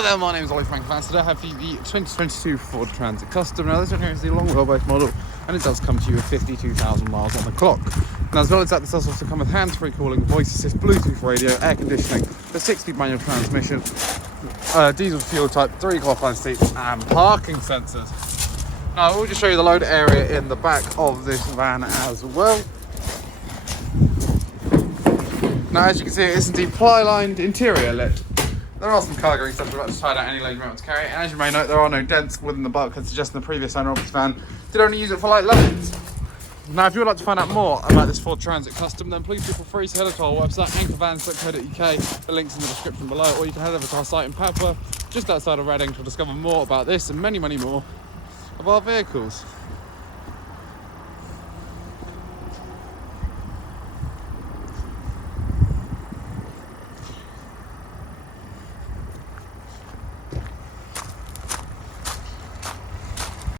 Hi there, my name is Ollie Frank Vance. Today I have for you the 2022 Ford Transit Custom. Now this one here is the long wheelbase model and it does come to you with 52,000 miles on the clock. Now as well as that, this does also come with hands-free calling, voice assist, Bluetooth radio, air conditioning, a 6-speed manual transmission, diesel fuel type, 3 qualifying seats and parking sensors. Now I will just show you the load area in the back of this van as well. Now as you can see, it is indeed ply-lined, interior lit. There are some colour grading stuff to hide out any load you might want to carry, and as you may note, there are no dents within the bulkhead, suggesting the previous owner of this van did only use it for light loads. Now, if you would like to find out more about this Ford Transit Custom, then please feel free to head over to our website, anchorvans.co.uk. The link's in the description below, or you can head over to our site in Papworth, just outside of Reading, to discover more about this and many, many more of our vehicles.